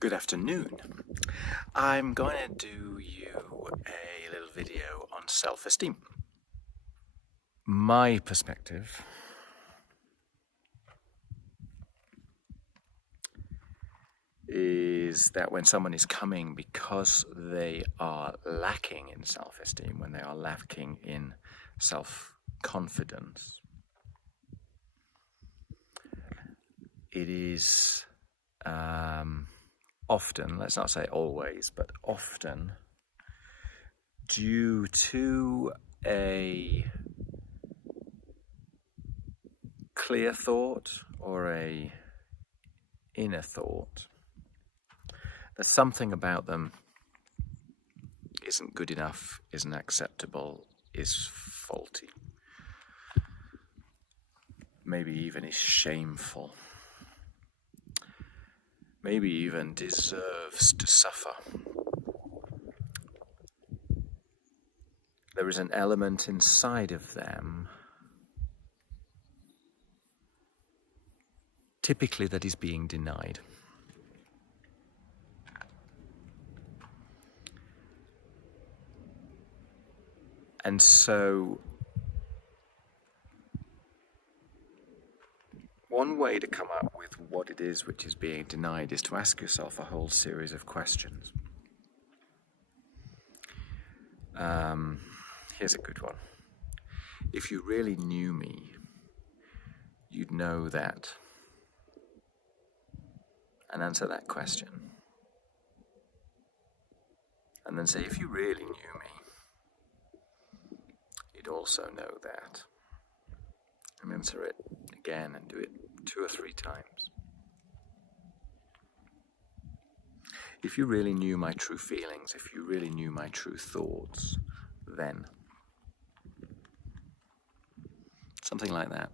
Good afternoon. I'm going to do you a little video on self-esteem. My perspective is that when someone is coming because they are lacking in self-esteem, when they are lacking in self-confidence, it is often, let's not say always, but often due to a clear thought or a inner thought that something about them isn't good enough, isn't acceptable, is faulty, maybe even is shameful, maybe even deserves to suffer. There is an element inside of them, typically, that is being denied. And so, one way to come up with what it is which is being denied is to ask yourself a whole series of questions. Here's a good one. If you really knew me, you'd know that. And answer that question. And then say, if you really knew me, you'd also know that. And answer it again and do it 2 or 3 times. If you really knew my true feelings, if you really knew my true thoughts, then. Something like that.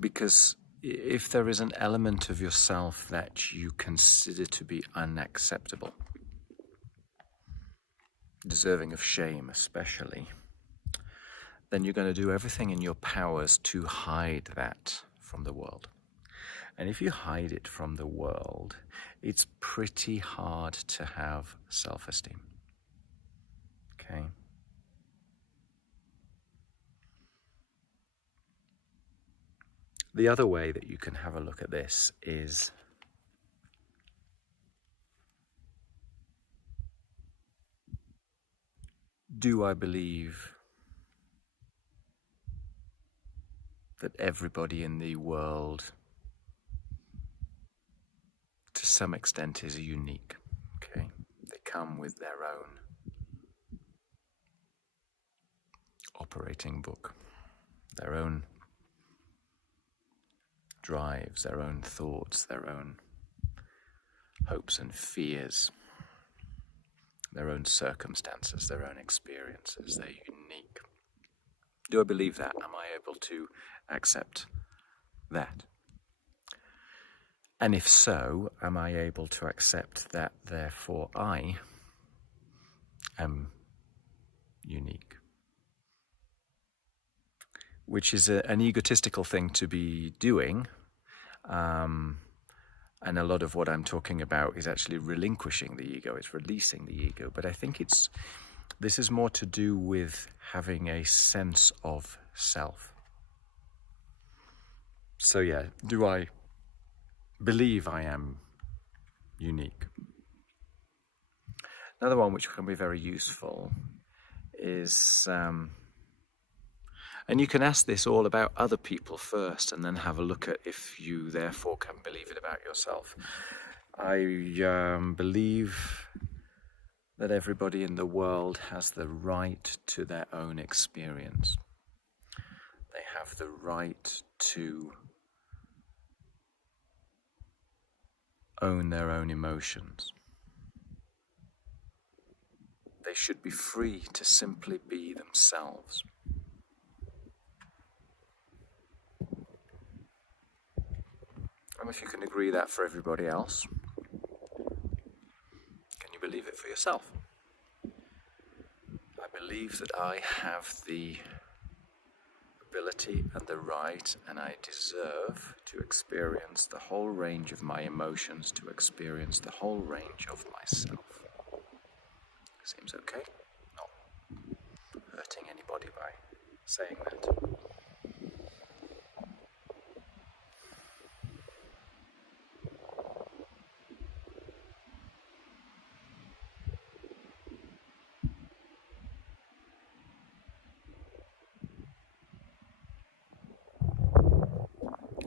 Because if there is an element of yourself that you consider to be unacceptable, deserving of shame especially, then you're going to do everything in your powers to hide that from the world. And if you hide it from the world, it's pretty hard to have self-esteem. Okay? The other way that you can have a look at this is do I believe that everybody in the world to some extent is unique? Okay? They come with their own operating book, their own drives, their own thoughts, their own hopes and fears, their own circumstances, their own experiences. They're unique. Do I believe that? Am I able to accept that? And if so, am I able to accept that therefore I am unique? Which is an egotistical thing to be doing. And a lot of what I'm talking about is actually relinquishing the ego. It's releasing the ego. But I think this is more to do with having a sense of self. So yeah, do I believe I am unique? Another one which can be very useful is, and you can ask this all about other people first and then have a look at if you therefore can believe it about yourself. I believe that everybody in the world has the right to their own experience. They have the right to own their own emotions. They should be free to simply be themselves. And if you can agree that for everybody else, can you believe it for yourself? I believe that I have the ability and the right, and I deserve to experience the whole range of my emotions, to experience the whole range of myself. Seems okay? Not hurting anybody by saying that.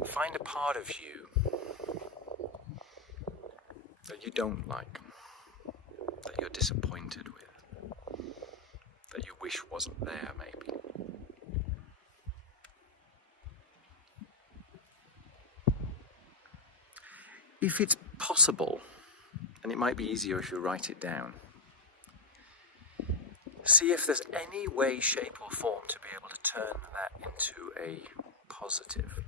Find a part of you that you don't like, that you're disappointed with, that you wish wasn't there, maybe. If it's possible, and it might be easier if you write it down, see if there's any way, shape or form to be able to turn that into a positive.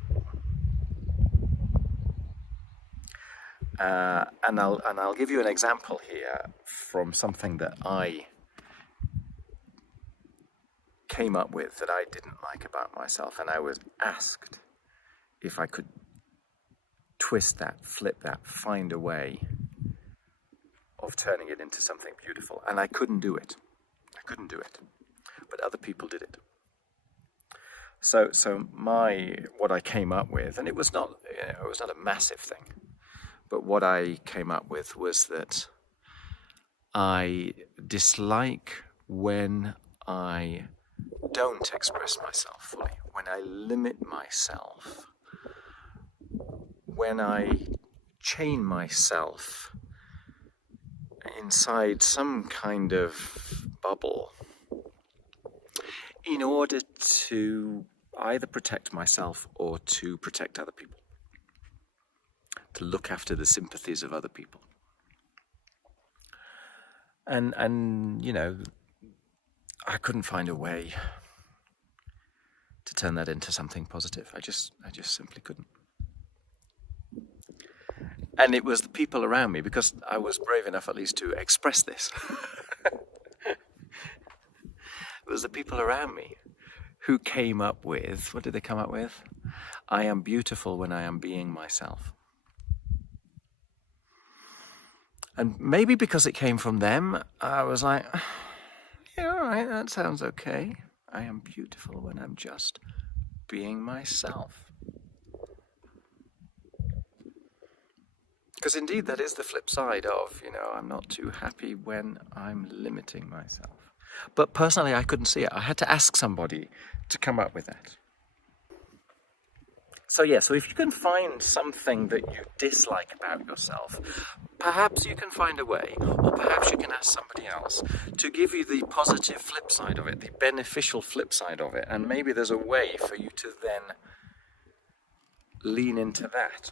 And I'll give you an example here from something that I came up with that I didn't like about myself, and I was asked if I could twist that, flip that, find a way of turning it into something beautiful, and I couldn't do it. But other people did it. So what I came up with, and it was not a massive thing, but what I came up with was that I dislike when I don't express myself fully, when I limit myself, when I chain myself inside some kind of bubble in order to either protect myself or to protect other people, to look after the sympathies of other people. And you know, I couldn't find a way to turn that into something positive. I just simply couldn't. And it was the people around me, because I was brave enough at least to express this. It was the people around me who came up with, what did they come up with? I am beautiful when I am being myself. And maybe because it came from them, I was like, yeah, all right, that sounds okay. I am beautiful when I'm just being myself. Because indeed, that is the flip side of, I'm not too happy when I'm limiting myself. But personally, I couldn't see it. I had to ask somebody to come up with that. So if you can find something that you dislike about yourself, perhaps you can find a way, or perhaps you can ask somebody else to give you the positive flip side of it, the beneficial flip side of it, and maybe there's a way for you to then lean into that.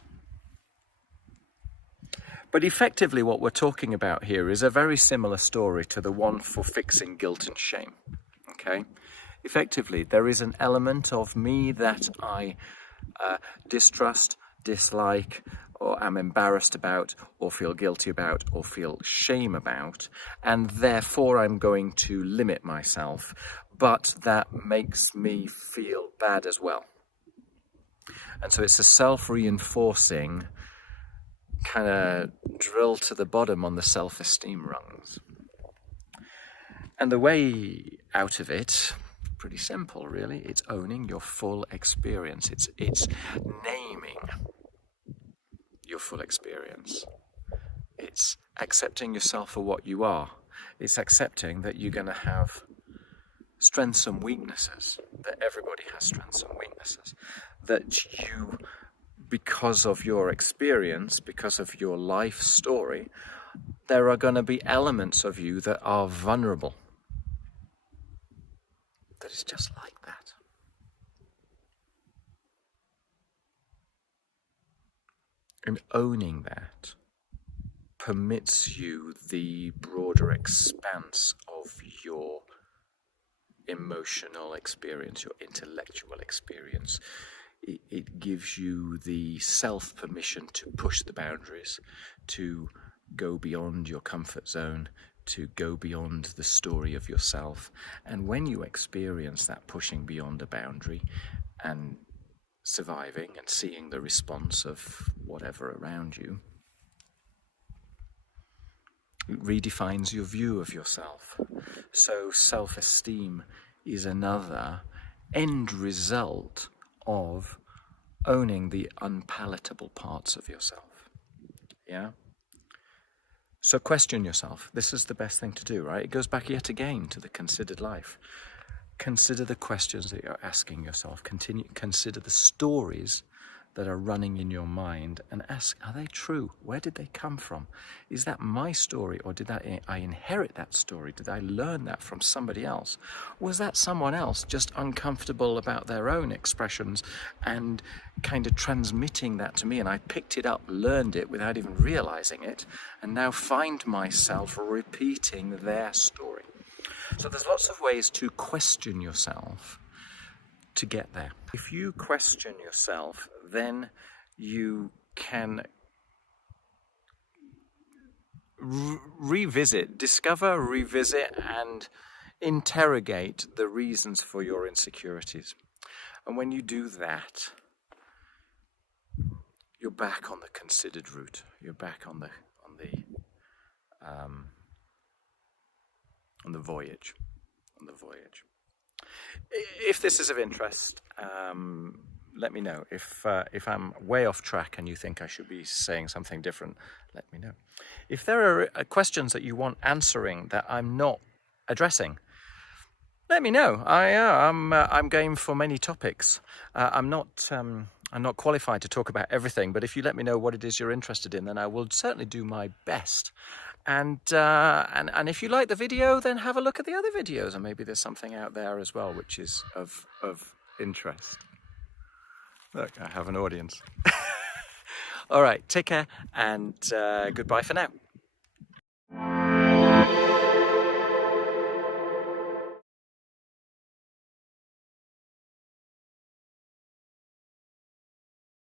But effectively what we're talking about here is a very similar story to the one for fixing guilt and shame. Okay? Effectively, there is an element of me that I distrust, dislike, or am embarrassed about, or feel guilty about, or feel shame about, and therefore I'm going to limit myself, but that makes me feel bad as well. And so it's a self-reinforcing kind of drill to the bottom on the self-esteem rungs. And the way out of it, pretty simple really. It's owning your full experience. It's naming your full experience. It's accepting yourself for what you are. It's accepting that you're going to have strengths and weaknesses, that everybody has strengths and weaknesses, that you, because of your experience, because of your life story, there are going to be elements of you that are vulnerable. That is just like that. And owning that permits you the broader expanse of your emotional experience, your intellectual experience. It gives you the self-permission to push the boundaries, to go beyond your comfort zone, to go beyond the story of yourself. And when you experience that pushing beyond a boundary and surviving and seeing the response of whatever around you, it redefines your view of yourself. So self-esteem is another end result of owning the unpalatable parts of yourself. Yeah? So question yourself. This is the best thing to do, right? It goes back yet again to the considered life. Consider the questions that you're asking yourself. Consider the stories that are running in your mind and ask, are they true? Where did they come from? Is that my story, or did I inherit that story? Did I learn that from somebody else? Was that someone else just uncomfortable about their own expressions and kind of transmitting that to me, and I picked it up, learned it without even realizing it, and now find myself repeating their story? So there's lots of ways to question yourself to get there. If you question yourself, then you can discover, revisit, and interrogate the reasons for your insecurities. And when you do that, you're back on the considered route. You're back on the voyage. If this is of interest, let me know. If I'm way off track and you think I should be saying something different, let me know. If there are questions that you want answering that I'm not addressing, let me know. I'm game for many topics. I'm not qualified to talk about everything, but if you let me know what it is you're interested in, then I will certainly do my best. And if you like the video, then have a look at the other videos, and maybe there's something out there as well which is of interest. Look, I have an audience. All right, take care, and goodbye for now.